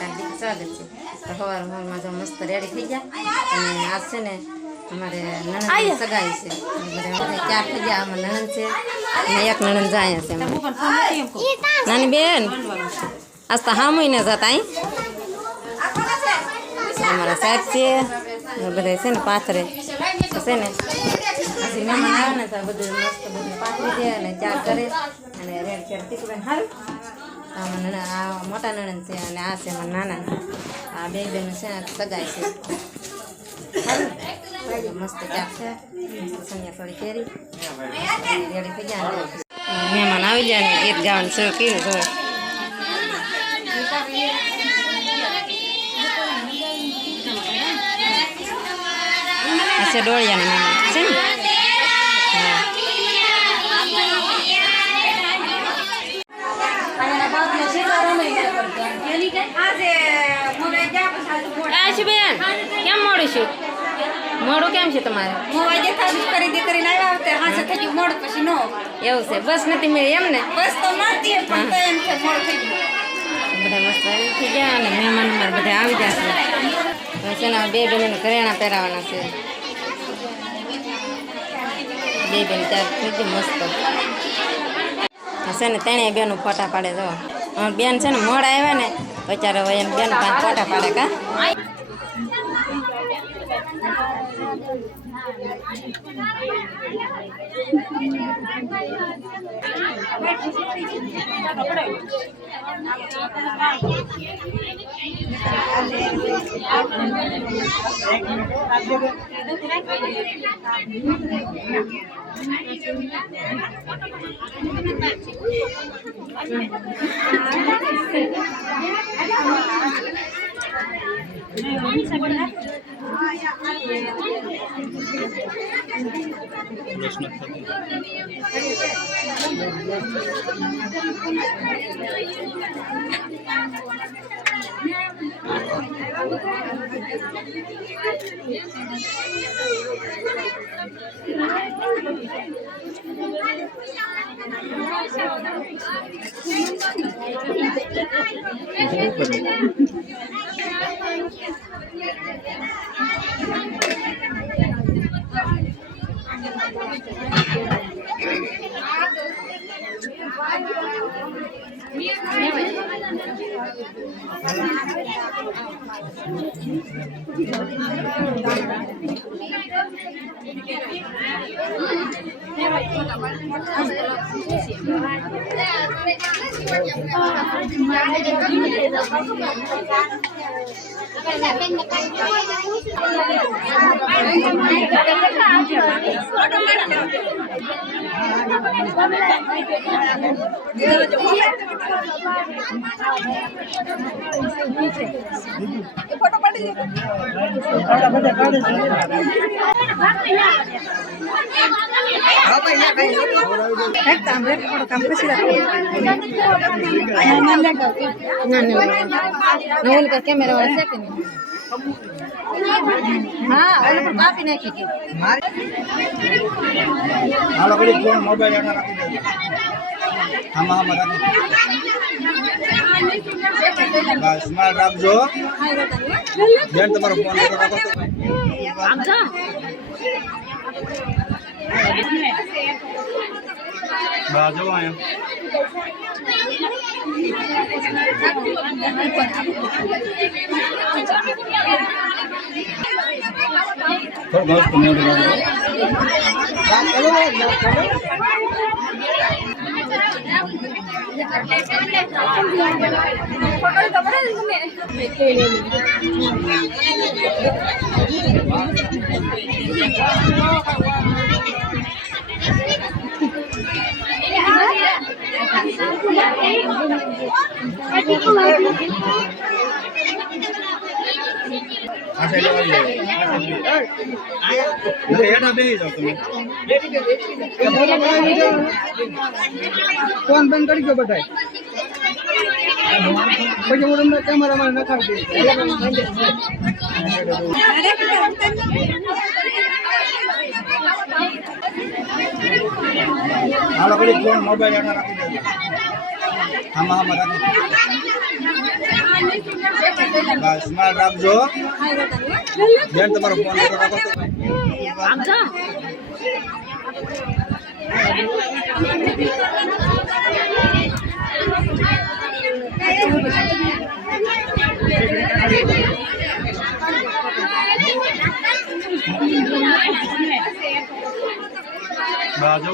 હાર્દિક સ્વાગત છે. તો સવારમાં જો મસ્ત રેડી થઈ ગયા અને આજ છે ને અમારે નણંદ સગાઈ છે. ચાર થઈ ગયા. આમાં નણંદ છે અને એક નણંદ જાય છે. નાની બેન આજ તો હા મહિને જતા અહીં અમારા સાહેબ છે બધા છે ને પાથરે છે ને પછી મહેમાન આવે ને તો બધું મસ્ત બધું પાથરી દે અને ચાર કરે અને રેડ ચેર તીકું સારું. આ મોટા નણંદ છે અને આ છે મારા નાના. આ બે બેન છે સગાઈ છે. મસ્ત ચાપ છે. સંયા થોડી કેરી રેડી થઈ ગયા. મહેમાન આવી જાય ને ગીત ગાવાનું શરૂ કર્યું તો છે ડોળિયાના મહેમાન છે ને. બેન કેમ મોડું છું? મોડું કેમ છે તમારે? ખરીદી કરીને આવ્યા મોડું પછી નો એવું છે. બસ નથી મેં એમ ને બસ તો મળતી પણ તો એમ છે મોડું થઈ ગયું. બધા મસ્ત આવી થઈ ગયા અને મહેમાન અમારે બધા આવી જશે. હવે છે ને બે બેનને ઘરેણા પહેરાવાના છે. બે બેન ત્યાં થઈ ગઈ મસ્ત છે ને. ત્રણેય બેનો ફોટા પાડે. જો બેન છે ને મોડા આવ્યા ને બચારે હવે એમ બેનો પાંચ ફોટા પાડે. કા ફોટો પાડી કેમેરા વાળા છે કે નહીં? હા એને પણ કાપી નાખી. હાલો ઘડી ફોન મોબાઈલ આગળ રાખી દેજો. આમાં રાખી બસ સ્માર્ટ રાખજો બેન. તમારો ફોન આગળ રાખો તો આમ જા બાજુ આયા થોડો ઘસ કોને ફોન બંધ કરી દો બધા. પછી હું તમને કેમેરામાં નખાવી દઈશ. હાલો ઘડી ફોન મોબાઈલ આગળ રાખી દેજો. આમાં રાખી બસ સ્માર્ટ રાખજો બેન તમારો ફોન નંબર રાખો તો બાજુ